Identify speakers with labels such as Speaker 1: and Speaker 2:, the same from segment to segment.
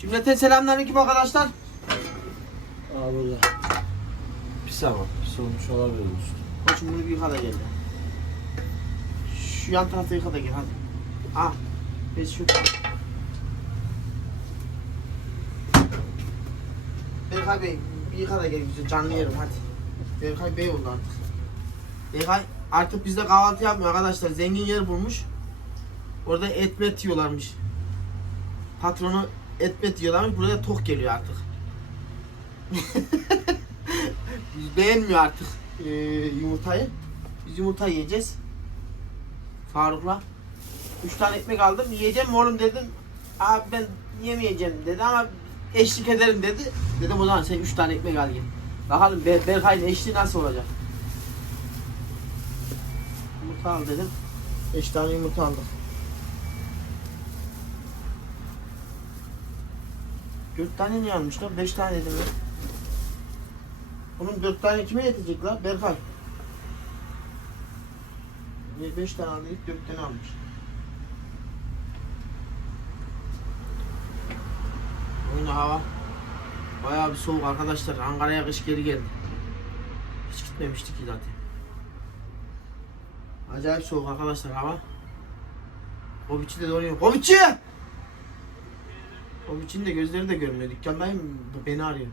Speaker 1: Cümleten selamünaleyküm arkadaşlar.
Speaker 2: Aa burada. Pis ama pis olmuş olabilir usta.
Speaker 1: Koçum bunu bir yıka da gel. Şu yan tarafta yıka da gel hadi. Ah. Biz şu. Berkay Bey bir yıka da gel bize canlı yerim hadi. Berkay Bey oldu artık. Berkay artık bizde kahvaltı yapmıyor arkadaşlar. Zengin yer bulmuş. Orada et met yiyorlarmış. Patronu et met yiyorlarmış. Buraya tok geliyor artık. beğenmiyor artık e, yumurtayı. Biz yumurta yiyeceğiz. Faruk'la. Üç tane ekmek aldım. Yiyeceğim mi oğlum dedim. Abi ben yemeyeceğim dedi ama eşlik ederim dedi. Dedim o zaman sen üç tane ekmek al gel. Bakalım Ber Berkay'ın eşliği nasıl olacak. Yumurta al dedim. Beş tane yumurta aldık. Dört tane niye almışlar? Beş tane dedim ben. Bunun dört tane kime yetecek la? Berkay. Niye beş tane aldı? dört tane almış. De hava bayağı bir soğuk arkadaşlar. Ankara'ya kış geri geldi. Hiç gitmemiştik ki zaten. Acayip soğuk arkadaşlar hava. Kobiçi de donuyor. Kobiçi! Kobiçi'nin de gözleri de görmüyor. Dükkandayım beni arıyor.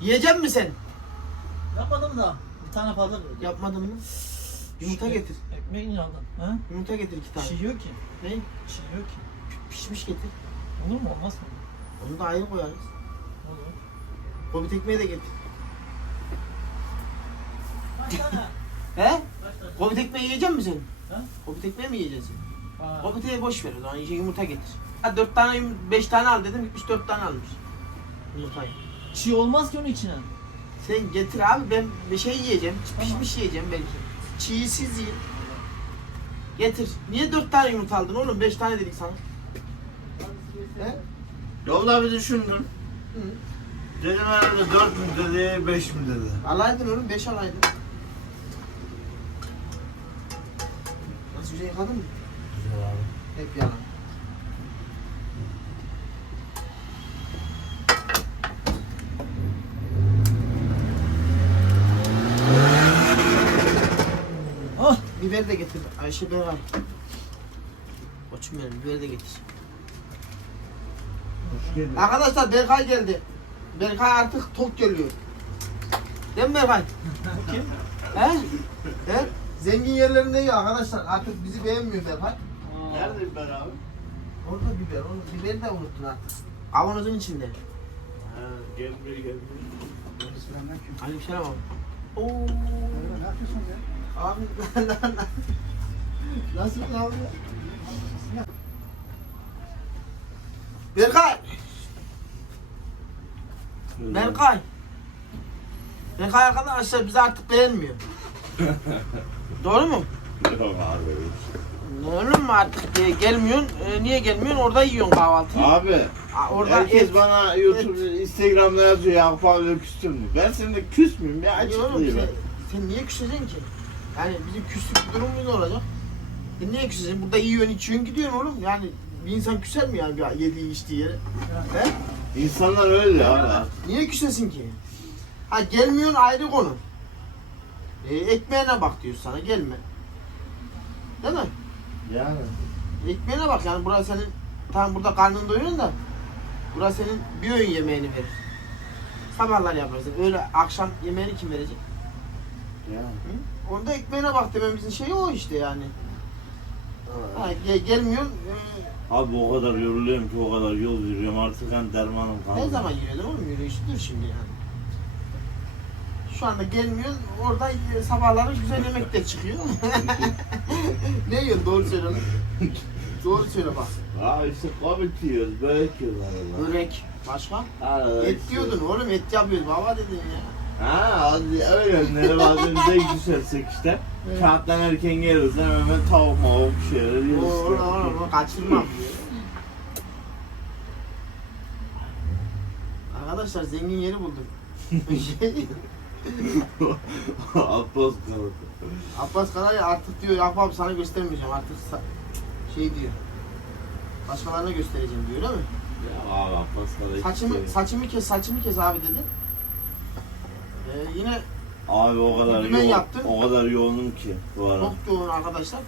Speaker 1: Yiyecek mi sen?
Speaker 3: Yapmadım da bir tane fazla verdim.
Speaker 1: Yapmadın mı? Yumurta
Speaker 3: İşte
Speaker 1: getir.
Speaker 3: Ekmeğini aldın. Ha?
Speaker 1: Yumurta getir iki tane.
Speaker 3: Pişiyor ki.
Speaker 1: Ne?
Speaker 3: Pişiyor ki.
Speaker 1: Pişmiş getir.
Speaker 3: Olur mu olmaz mı?
Speaker 1: Onu da ayrı koyarız.
Speaker 3: Olur.
Speaker 1: Kobit ekmeği de getir. He? Kobit ekmeği yiyecek misin?
Speaker 3: Ha?
Speaker 1: Kobit ekmeği mi yiyeceksin?
Speaker 3: Ha.
Speaker 1: Kobit'e boş ver o zaman yumurta getir. Ha dört tane, yum- beş tane al dedim gitmiş dört tane almış. Yumurtayı.
Speaker 3: Çiğ olmaz ki onun içine.
Speaker 1: Sen getir abi ben bir şey yiyeceğim.
Speaker 3: Tamam.
Speaker 1: Pişmiş yiyeceğim belki. Çiğsiz yiyin. Getir. Niye dört tane yumurta aldın oğlum? Beş tane dedik sana. He?
Speaker 2: Yolda bir düşündüm.
Speaker 1: Hı.
Speaker 2: Dedim herhalde 4 mü dedi 5 mi dedi.
Speaker 1: Alaydın oğlum, beş alaydın. Nasıl güzel yıkadın mı? Hep yalan.
Speaker 3: Ah!
Speaker 1: Biber de getir. Ayşe biber al. Koçum benim biber de getir. Arkadaşlar Berkay geldi. Berkay artık tok geliyor. Değil mi Berkay?
Speaker 3: Kim?
Speaker 1: He? He? Zengin yerlerinde yiyor arkadaşlar. Artık bizi beğenmiyor Berkay.
Speaker 2: Nerede ben abi?
Speaker 1: Orada biber. Onu biberi de unuttun artık. Kavanozun içinde.
Speaker 2: Ha, gelmiyor gelmiyor.
Speaker 1: Aleykümselam abi. Oo.
Speaker 4: Ne yapıyorsun ya?
Speaker 1: Abi nasıl abi? Berkay. Berkay. Berkay arkadaşlar bizi artık beğenmiyor. Doğru mu?
Speaker 2: Yok abi.
Speaker 1: Oğlum mu artık diye gelmiyorsun? Ee, niye gelmiyorsun? Orada yiyorsun kahvaltıyı.
Speaker 2: Abi
Speaker 1: orada
Speaker 2: herkes
Speaker 1: et-
Speaker 2: bana YouTube, Instagram'da yazıyor Yakup abiyle küstün mü? Ben seninle küs müyüm? Bir
Speaker 1: Niye oğlum,
Speaker 2: açıklayayım.
Speaker 1: sen, sen niye küseceksin ki? Yani bizim küslük durumumuz ne olacak? Sen niye küseceksin? Burada yiyorsun, içiyorsun, gidiyorsun oğlum. Yani bir insan küser mi yani bir yediği içtiği yere? He?
Speaker 2: İnsanlar öyle abi.
Speaker 1: Niye küsesin ki? Ha gelmiyorsun ayrı konu. E, ekmeğine bak diyor sana gelme. Değil mi?
Speaker 2: Yani.
Speaker 1: Ekmeğine bak yani burası senin tam burada karnını doyuyorsun da burası senin bir öğün yemeğini verir. Sabahlar yaparsın. Öyle akşam yemeğini kim verecek?
Speaker 2: Yani.
Speaker 1: Hı? Onda ekmeğine bak dememizin şeyi o işte yani. Ha, ge- gelmiyorsun. e,
Speaker 2: Abi o kadar yoruluyorum ki o kadar yol yürüyorum artık ben dermanım kaldı.
Speaker 1: ne zaman yürüyordun oğlum yürüyüşü dur şimdi yani. Şu anda gelmiyorsun orada e, sabahları güzel yemek de çıkıyor. ne yiyorsun doğru söyle lan. doğru söyle bak.
Speaker 2: Aa işte komik yiyoruz, börek yiyoruz arada.
Speaker 1: Börek. Başka?
Speaker 2: Arada
Speaker 1: Et
Speaker 2: işte.
Speaker 1: diyordun oğlum et yapıyoruz baba dedin ya.
Speaker 2: Ha öyle ne bazen de düşersek işte.
Speaker 1: Evet.
Speaker 2: Kağıttan erken gelirsen hemen tavuk mavuk bir şeyler yiyoruz
Speaker 1: Oğlum
Speaker 2: işte.
Speaker 1: oğlum, kaçırmam. Arkadaşlar zengin yeri buldum.
Speaker 2: Abbas kaldı.
Speaker 1: Abbas Karayı artık diyor Yakup abi sana göstermeyeceğim artık şey diyor. Başkalarına göstereceğim diyor öyle mi?
Speaker 2: Ya abi Abbas'la
Speaker 1: Saçımı, saçımı kes, saçımı kes abi dedi. Ee, yine
Speaker 2: Abi o kadar yoğun,
Speaker 1: yaptım.
Speaker 2: o kadar yoğunum ki bu ara.
Speaker 1: çok yoğun arkadaşlar.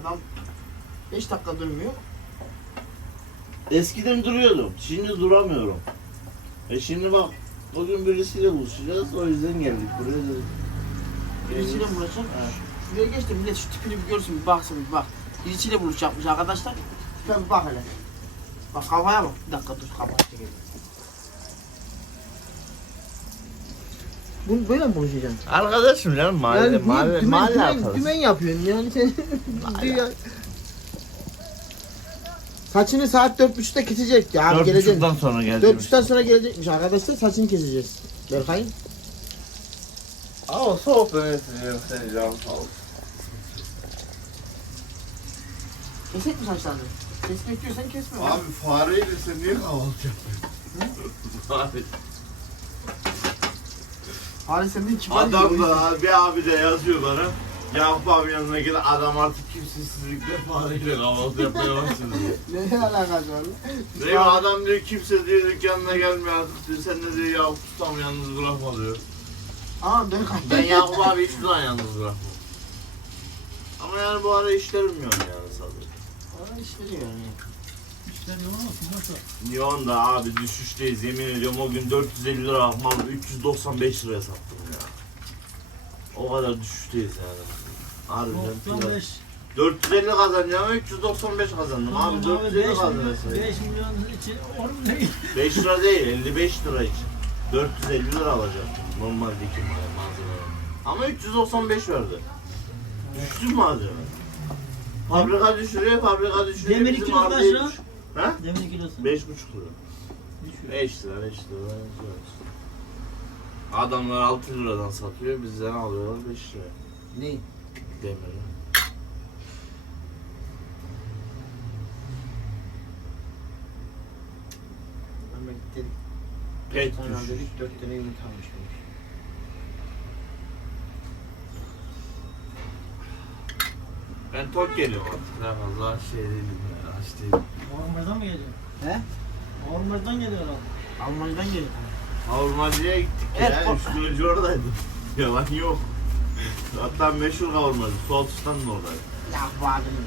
Speaker 1: Adam 5 dakika durmuyor.
Speaker 2: Eskiden duruyordum. Şimdi duramıyorum. E şimdi bak bugün birisiyle buluşacağız. O yüzden geldik buraya.
Speaker 1: Birisiyle buluşacak. Şuraya geç de millet şu tipini bir görsün, bir baksın, bir bak. Birisiyle buluşacakmış arkadaşlar. Tipe bir bak hele. Bak kafaya bak. Bir dakika dur kafa çekelim. Bu böyle mi buluşacaksın?
Speaker 2: Arkadaşım canım mahalle,
Speaker 1: bu
Speaker 2: mahalle,
Speaker 1: dümen,
Speaker 2: mahalle
Speaker 1: dümen, dümen yapıyorsun yani sen. Dünya- Saçını saat dört buçukta kesecek ya.
Speaker 2: Dört
Speaker 1: gelecek.
Speaker 2: sonra
Speaker 1: Dört
Speaker 2: geleceğim.
Speaker 1: buçuktan sonra gelecekmiş arkadaşlar saçını keseceğiz. Berkay'ın.
Speaker 2: Ama soğuk eseceğim seni canım.
Speaker 1: Kesek mi saçlarını? Kesmek diyorsan kesme.
Speaker 2: Abi fareyle sen niye kahvaltı yapıyorsun? Abi,
Speaker 1: Hani sen de kibar
Speaker 2: adam da bir abi de yazıyor bana. Yakup abi yanına gel adam artık kimsesizlikle fareyle kahvaltı yapmaya başladı.
Speaker 1: Ne alakası var?
Speaker 2: Mi? Adam diyor kimse diyor dükkanına gelmiyor artık diyor. Sen de diyor Yakup ustam yalnız bırakma diyor.
Speaker 1: Ama Berkay.
Speaker 2: Ben Yakup abi hiçbir zaman yalnız bırakmam. Ama yani bu ara işlerim yok yani sadece.
Speaker 1: Bana iş veriyor yani.
Speaker 3: İşler yoğun olsun nasıl?
Speaker 2: Neon da abi düşüşteyiz yemin ediyorum o gün 450 lira mal 395 liraya sattım ya. O kadar düşüşteyiz yani. Harbiden.
Speaker 3: 95.
Speaker 2: 450 kazanacağım 395 kazandım abi 450 kazanırsın.
Speaker 3: 5 milyon için 10 değil.
Speaker 2: 5 lira değil 55 lira için. 450 lira alacaktım normal dikim malzeme. Ama 395 verdi. Düştü malzeme. Fabrika düşürüyor, fabrika düşürüyor.
Speaker 3: Demir
Speaker 2: bizim
Speaker 3: kilosu kaç
Speaker 2: ardiye
Speaker 3: lira?
Speaker 2: düş- Ha?
Speaker 3: Demir kilosu.
Speaker 2: 5,5 lira. 5 lira, 5 lira. Adamlar 6 liradan satıyor, bizden alıyorlar 5 lira.
Speaker 1: Ne?
Speaker 2: Demiri.
Speaker 1: Ama dedik.
Speaker 2: Pet
Speaker 1: Sen
Speaker 2: düşüş.
Speaker 1: dedik 4 tane yumurta almış dedik.
Speaker 2: Ben tok geliyorum artık. Fazla şey değilim ya, aç değilim.
Speaker 3: Ormandan mı geliyor?
Speaker 1: He?
Speaker 3: Ormandan geliyor abi.
Speaker 1: Almanya'dan geliyor.
Speaker 2: Kavurmacıya gittik
Speaker 1: Evet,
Speaker 2: ya.
Speaker 1: o-
Speaker 2: Üstü önce oradaydım. Yalan yok. Hatta meşhur kavurmacı. Suat Usta'nın oradaydı.
Speaker 1: Ya bu adamın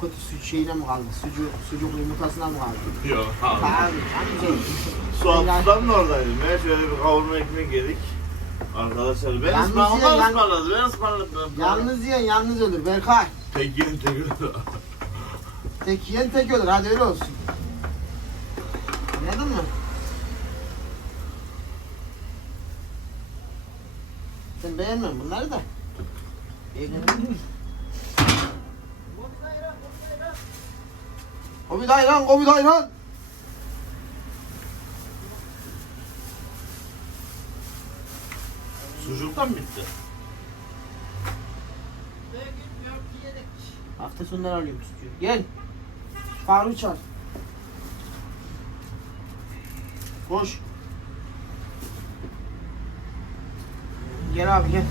Speaker 1: kötü su şeyine mi kaldı? Sucuk, sucuklu yumurtasına mı kaldı?
Speaker 2: Yok abi.
Speaker 1: Amca.
Speaker 2: Suat Usta'nın oradaydım. Ben şöyle bir kavurma ekmek yedik. Arkadaşlar ben
Speaker 1: Yalnız
Speaker 2: ısmarladım.
Speaker 1: ya, yan-
Speaker 2: ısmarladım. Ben ısmarladım.
Speaker 1: Yalnız yiyen yalnız ölür Berkay.
Speaker 2: Tek yerim tek yerim.
Speaker 1: Tek yiyen tek ölür hadi öyle olsun. Anladın mı? Sen beğenmem bunları da. Beğenelim. Kobi dayran, kobi dayran.
Speaker 2: Sucuktan bitti.
Speaker 1: Hafta sonları alıyorum sucuğu. Gel. Faruk çağır. Koş. Gel abi gel.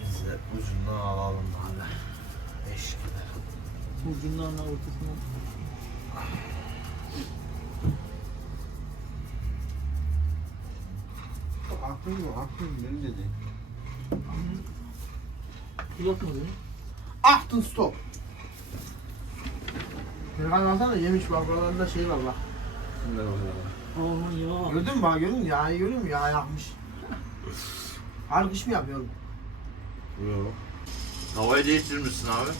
Speaker 2: Biz de ucundan alalım hala. Eşek.
Speaker 3: Ucundan ortasından.
Speaker 1: Aklım mı? Aklım benim dedi.
Speaker 3: Mu diyor?
Speaker 1: Ahtın stop. Telefon alsana yemiş bak buralarında şey var bak.
Speaker 3: Orman yağı.
Speaker 1: Gördün mü bak gördün mü? Yağı görüyor musun? Yağ yakmış. Harbi iş mi yapıyorum?
Speaker 2: Yok. Havayı değiştirmişsin abi.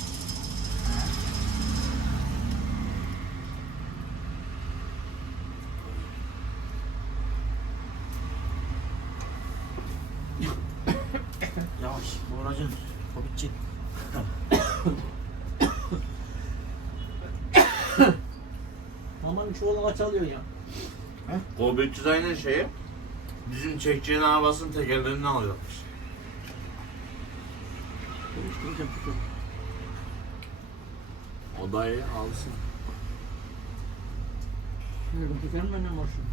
Speaker 1: Yavaş. Boğulacaksın. O bitecek.
Speaker 3: Aman çoğu aç alıyor ya.
Speaker 2: 300 aynı şeyi bizim çekeceğin arabasının tekerlerini alacakmış.
Speaker 1: Konuşturacağım tutuyorum.
Speaker 2: O da iyi alsın.
Speaker 3: Tekerim benden boşum.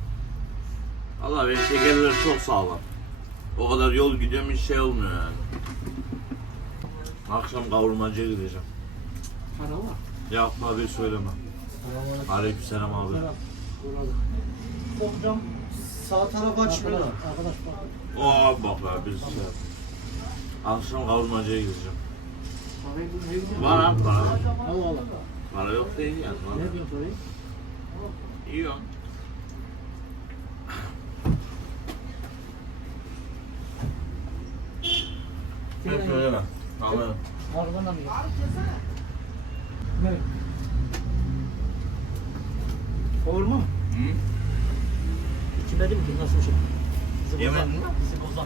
Speaker 2: Valla benim tekerleri çok sağlam. O kadar yol gidiyorum hiç şey olmuyor yani. Akşam kavurmacıya gideceğim.
Speaker 3: Para var.
Speaker 2: Ya abi söyleme. Aleykümselam abi.
Speaker 4: Hocam sağ tarafı açmıyor.
Speaker 3: Arkadaş, bak.
Speaker 2: Oo bak be biz şey Akşam kavurmacıya gideceğim. Var abi para.
Speaker 3: Allah Allah.
Speaker 2: Para yok değil yani.
Speaker 3: Ne diyorsun parayı?
Speaker 2: Yiyor. Ben söyleme. Anladım.
Speaker 3: Aradan da mı? Ne?
Speaker 4: Olur mu?
Speaker 2: Hı?
Speaker 3: İçmedim ki nasıl şey? Bizi
Speaker 2: Yemedin
Speaker 3: bozar.
Speaker 2: mi?
Speaker 3: Bizi bozar.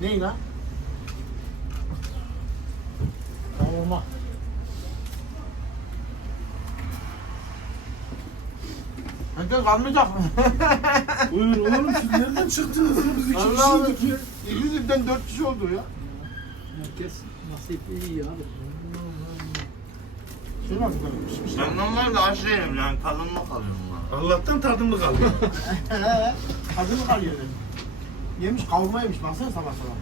Speaker 1: Neyi lan?
Speaker 3: Kavurma.
Speaker 1: Herkes kalmayacak mı?
Speaker 5: Buyur oğlum siz nereden çıktınız? Biz iki
Speaker 1: Allah
Speaker 5: kişiydik ya.
Speaker 1: 200'den 4 kişi oldu ya.
Speaker 3: Herkes nasipli iyi abi.
Speaker 1: Şey nasıl böyle pişmiş ya?
Speaker 2: Ben normalde aşırı yerim yani tadımda kalıyorum.
Speaker 5: Allah'tan tadımlı kaldı.
Speaker 1: He, Tadını kalıyor dedim. Yemiş kavurma yemiş baksana sabah sabah.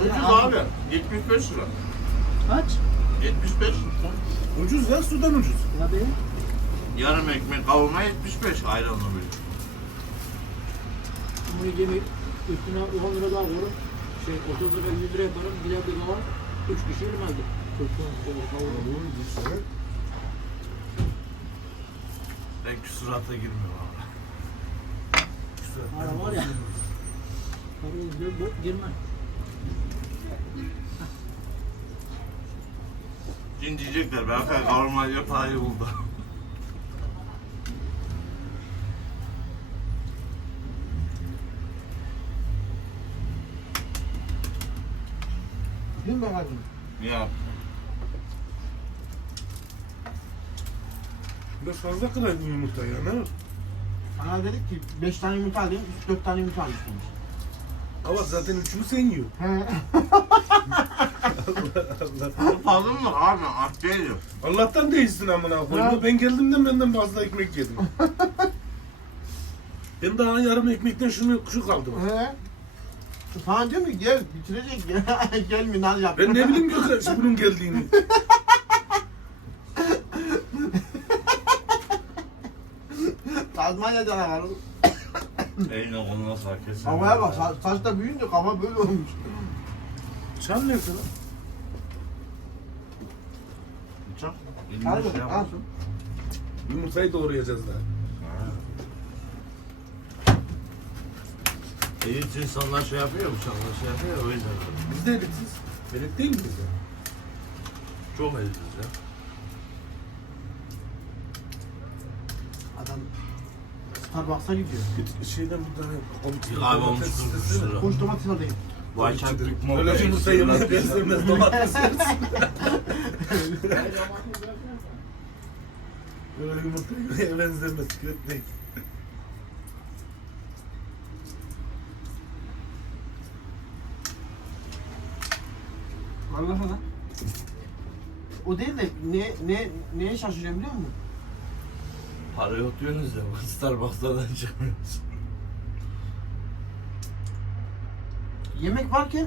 Speaker 2: Ucuz abi. 75 lira.
Speaker 3: Kaç?
Speaker 2: 75.
Speaker 5: ucuz lan sudan ucuz.
Speaker 3: Ya be.
Speaker 2: Yarım ekmek kavurma 75 ayranla böyle.
Speaker 3: Bunu yemek üstüne 10 lira daha koyarım. Şey 30 lira 100 lira yaparım. Bir de bir kava 3 kişi yemezdi.
Speaker 2: Ben küsurata girmiyorum abi.
Speaker 3: Para var ya. Girme.
Speaker 2: Şimdi diyecekler Berkay kavurmacıya parayı buldu.
Speaker 1: Değil mi kardeşim?
Speaker 2: Ya
Speaker 5: Biraz fazla kıraydın yumurta ya ne?
Speaker 1: Bana dedik ki 5 tane yumurta alayım, 4 tane yumurta demiş.
Speaker 5: Ama zaten üçünü sen yiyorsun.
Speaker 1: He.
Speaker 2: tadım var abi aç değilim.
Speaker 5: Allah'tan değilsin amına
Speaker 1: Ya.
Speaker 5: koyayım. Ben geldiğimde benden fazla ekmek yedim. ben daha yarım ekmekten şunu şu kaldım.
Speaker 1: He. Sana diyorum ki gel bitirecek ya. Gelmiyor nal yap.
Speaker 5: Ben ne bileyim Gökhan bunun geldiğini.
Speaker 1: Tazmanya canavarı.
Speaker 2: Eline koluna sağ kesin.
Speaker 1: Kafaya bak sa- saç da büyüyünce kafa böyle olmuş.
Speaker 5: Çam nerede lan?
Speaker 2: Bıçak. Şey
Speaker 1: bakalım al.
Speaker 2: yapmasın.
Speaker 5: Yumurtayı doğrayacağız daha.
Speaker 2: Elit insanlar şey yapıyor, bıçaklar şey yapıyor o yüzden.
Speaker 5: Biz de elitsiz. Elit değil miyiz ya?
Speaker 2: Çok elitiz ya.
Speaker 1: Adam Starbucks'a gidiyor.
Speaker 5: Bir şeyden bir tane komik
Speaker 2: kahve olmuş
Speaker 5: domates
Speaker 2: 43
Speaker 5: istesene.
Speaker 2: lira.
Speaker 1: Koş domates alayım.
Speaker 2: Vay çarptık mı?
Speaker 5: Öyle yumurta yemez, beslemez, domates yersin. Öyle yumurta yemeye benzemez, kötü değil.
Speaker 1: Vallahi lan. O değil de ne ne neye şaşırıyorum biliyor musun?
Speaker 2: Para yok diyorsunuz ya, Starbucks'tan çıkmıyoruz.
Speaker 1: Yemek varken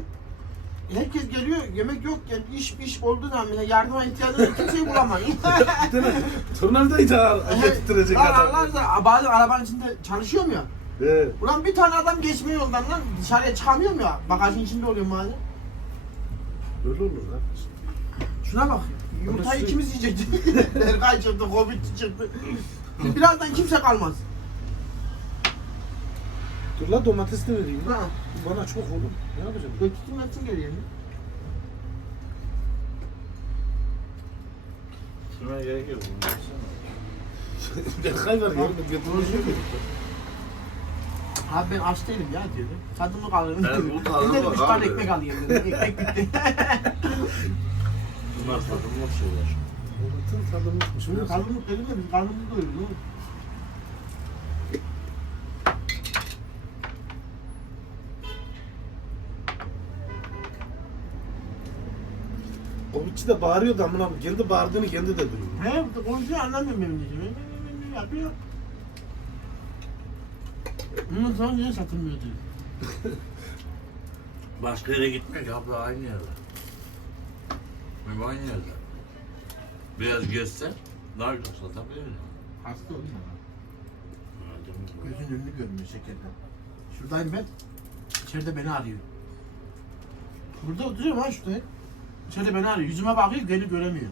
Speaker 1: herkes geliyor, yemek yokken iş iş olduğu zaman mesela yardıma ihtiyacı olan kimseyi bulamayız.
Speaker 5: Bir tane tornavidayı da getirtirecek
Speaker 1: Lan
Speaker 5: adam.
Speaker 1: Allah aşkına bazen arabanın içinde çalışıyorum ya.
Speaker 5: He.
Speaker 1: Ulan bir tane adam geçmiyor yoldan lan dışarıya çıkamıyorum ya. Bagajın içinde oluyorum bazen.
Speaker 5: Öyle olur lan.
Speaker 1: Şuna bak. Yumurtayı ikimiz yiyecektik. Erkay çıktı, Covid çıktı. Birazdan kimse kalmaz.
Speaker 5: Dur la domates de vereyim.
Speaker 1: Ha.
Speaker 5: Bana çok oğlum. Ne yapacağım?
Speaker 1: Götürdüm hepsini geriye.
Speaker 2: Şuna gerek yok.
Speaker 5: Berkay var götürmüşüm.
Speaker 1: Abi ben aç değilim ya diyordu. Tadımı kalırım.
Speaker 2: Ben bu tadıma
Speaker 1: Ben de üç tane ekmek alayım dedim. Ekmek bitti.
Speaker 2: Bunlar tadımlık şeyler.
Speaker 5: Domatesin tadımlıkmış.
Speaker 1: Şimdi kalınlık dedim de biz karnımızı doyuruz. oğlum.
Speaker 5: Komitçi de bağırıyordu amına koyayım. Kendi bağırdığını kendi de duyuyor.
Speaker 1: He konuşuyor anlamıyorum benim diyeceğim. Yapıyor. Bunun zaman niye satılmıyor diyor.
Speaker 2: Başka yere gitmiyor ki abla aynı yerde. Benim aynı yerde. Biraz gezse daha güzel satabilir.
Speaker 1: Hasta oluyor. Gözün önünü görmüyor şekerden. Şuradayım ben. İçeride beni arıyor. Burada oturuyorum ha şurada. İçeride beni arıyor. Yüzüme bakıyor, beni göremiyor.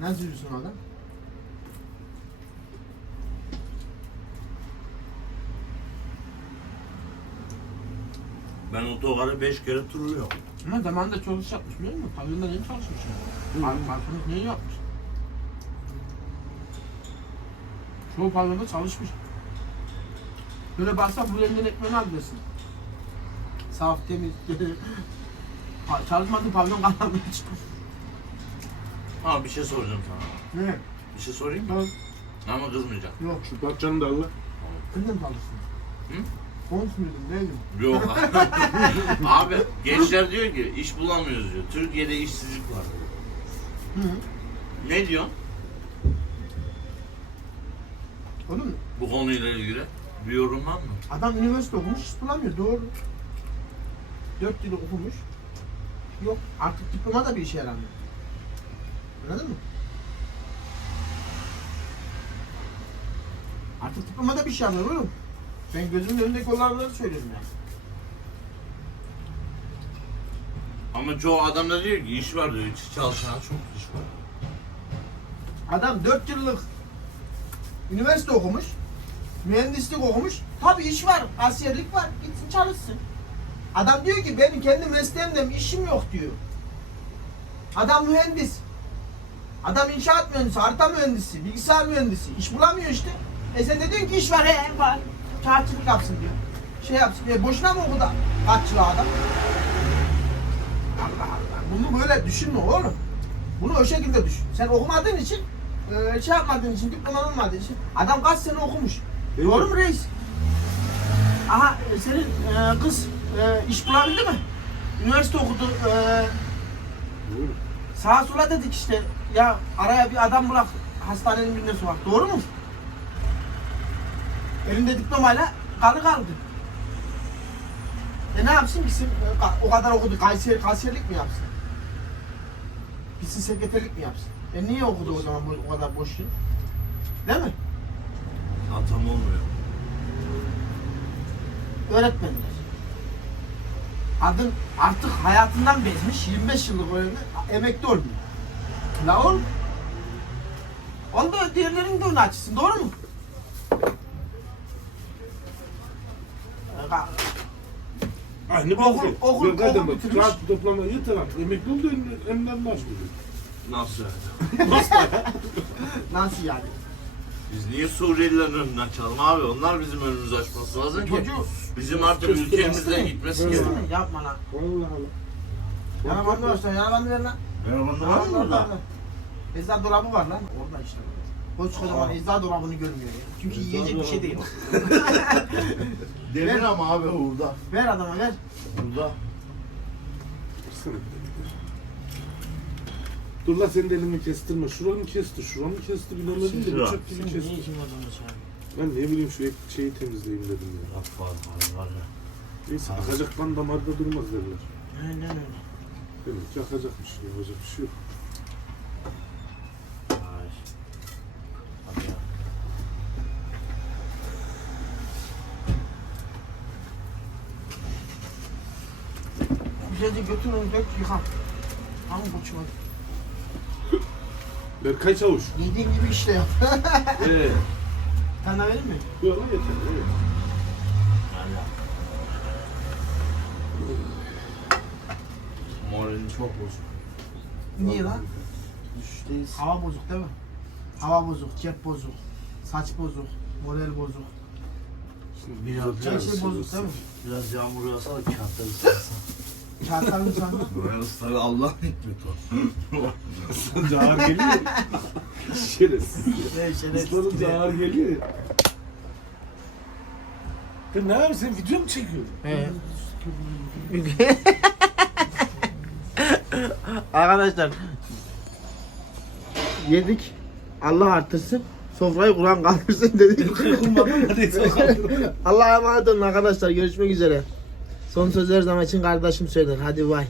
Speaker 1: Nasıl yürüsün adam?
Speaker 2: Ben otogarı 5 kere turluyorum.
Speaker 1: Ama zamanında çok iş yapmış biliyor musun? Pavyonda yeni çalışmış yani. Par Parfümü neyi yapmış? Çoğu pavyonda çalışmış. Böyle baksa bu elinden ekmeğini alıyorsun. Saf, temiz. Çalışmadığı pavyon kalmamış.
Speaker 2: Ama bir şey soracağım sana.
Speaker 1: Ne?
Speaker 2: Bir şey sorayım mı? Ama kızmayacağım.
Speaker 1: Yok.
Speaker 5: Şu bakcanı da Allah.
Speaker 1: Kimden çalışsın?
Speaker 2: Hı?
Speaker 1: Konuşmuyordum değilim.
Speaker 2: Yok. Abi gençler diyor ki iş bulamıyoruz diyor. Türkiye'de işsizlik var diyor.
Speaker 1: Hı.
Speaker 2: Ne diyorsun
Speaker 1: Oğlum
Speaker 2: bu konuyla ilgili? Bir yorum var mı?
Speaker 1: adam üniversite okumuş iş bulamıyor doğru. Dört yıl okumuş. Yok artık diploma da bir işe yaramıyor. Anladın mı? Artık diploma da bir şey yaramıyor oğlum. Ben gözümün önündeki olanları söylüyorum yani.
Speaker 2: Ama çoğu adam da diyor ki iş var diyor. Hiç çalışan çok iş var.
Speaker 1: Adam 4 yıllık üniversite okumuş, mühendislik okumuş. Tabii iş var, asiyerlik var, gitsin çalışsın. Adam diyor ki benim kendi mesleğimde işim yok diyor. Adam mühendis. Adam inşaat mühendisi, harita mühendisi, bilgisayar mühendisi. İş bulamıyor işte. E sen de diyorsun ki iş var, he var. Kağıtçılık yapsın diyor. Şey yapsın. E boşuna mı okudu kaç yıl adam? Allah Allah. Bunu böyle düşünme oğlum. Bunu o şekilde düşün. Sen okumadığın için, e, şey yapmadığın için, diploman olmadığı için adam kaç sene okumuş.
Speaker 5: Değil
Speaker 1: Doğru mu reis? Aha e, senin e, kız e, iş bulabildi mi? Üniversite okudu. E, sağa sola dedik işte. Ya araya bir adam bırak hastanenin birine sokak. Doğru mu? Elinde diplomayla kalı kaldı. E ne yapsın gitsin e, o kadar okudu kasiyer, kasiyerlik mi yapsın? Gitsin sekreterlik mi yapsın? E niye okudu o zaman bu, o kadar boş yıl? Değil mi?
Speaker 2: Atam olmuyor.
Speaker 1: Öğretmenler. Kadın artık hayatından bezmiş 25 yıllık öğretmen emekli olmuyor. La oğlum. Onda diğerlerinin de önü açsın doğru mu? E, ka-
Speaker 5: Aynı
Speaker 1: Okul- okul- okul
Speaker 5: bak,
Speaker 1: bitirmiş.
Speaker 5: Kağıt toplama artık. Emekli oldu emlakını açmıyor.
Speaker 2: Nasıl yani?
Speaker 1: Nasıl yani?
Speaker 2: Biz niye Suriyelilerin önünü açalım abi? Onlar bizim önümüzü açması lazım ki.
Speaker 1: Çocuğu
Speaker 2: Bizim artık ülkemizden gitmesi gerekiyor.
Speaker 1: Yapma lan.
Speaker 5: Allah Allah.
Speaker 1: Yarabanı ver sen yarabanı ver lan.
Speaker 2: Merhaba var mı burada?
Speaker 1: Eczacı dolabı var lan orada işte. Koskocaman eczacı dolabını görmüyor ya. Çünkü yiyecek bir şey değil.
Speaker 2: Demir ama abi burada.
Speaker 1: Ver adama ver.
Speaker 2: Burada.
Speaker 5: Baksana. Dur la senin de elini kestirme. Şuranı kesti, şuranı kesti bilemedim de
Speaker 2: Şura.
Speaker 5: bıçak gibi
Speaker 1: Senin ne
Speaker 5: kesti.
Speaker 1: işin var?
Speaker 5: Ben ne bileyim şu ek- şeyi temizleyeyim dedim ya.
Speaker 2: Laf var var var ya.
Speaker 5: Neyse akacak kan damarda durmaz derler.
Speaker 1: Aynen öyle.
Speaker 5: Demek ki akacakmış. Yapacak bir şey yok.
Speaker 2: Ay. Hadi ya.
Speaker 1: Güzelce götür onu dök yıka. Tamam koçum hadi.
Speaker 5: Berkay Çavuş.
Speaker 1: Yediğin gibi işte yap.
Speaker 5: Eee.
Speaker 1: Sen de verir mi?
Speaker 5: Yok lan yeter. Evet.
Speaker 2: Moralim çok bozuk.
Speaker 1: Niye lan?
Speaker 2: Düşteyiz.
Speaker 1: Hava bozuk değil mi? Hava bozuk, cep bozuk, saç bozuk, moral bozuk.
Speaker 2: Biraz,
Speaker 1: Her şey bozuk değil mi?
Speaker 2: biraz yağmur yağsa da kağıtları ıslansa.
Speaker 1: Kağıtların sana.
Speaker 2: Ben ısları Allah'ın hikmeti o.
Speaker 5: Islanınca ağır geliyor. Şerefsiz.
Speaker 1: Şerefsiz.
Speaker 5: Islanınca ağır geliyor ya. Ya ne yapıyorsun sen video mu çekiyorsun?
Speaker 1: He. Arkadaşlar yedik. Allah artırsın. Sofrayı kuran kaldırsın dedik.
Speaker 5: Kırılmadım da neyse.
Speaker 1: Allah'a emanet olun arkadaşlar. Görüşmek üzere. Son sözler zaman için kardeşim söyler. Hadi bay.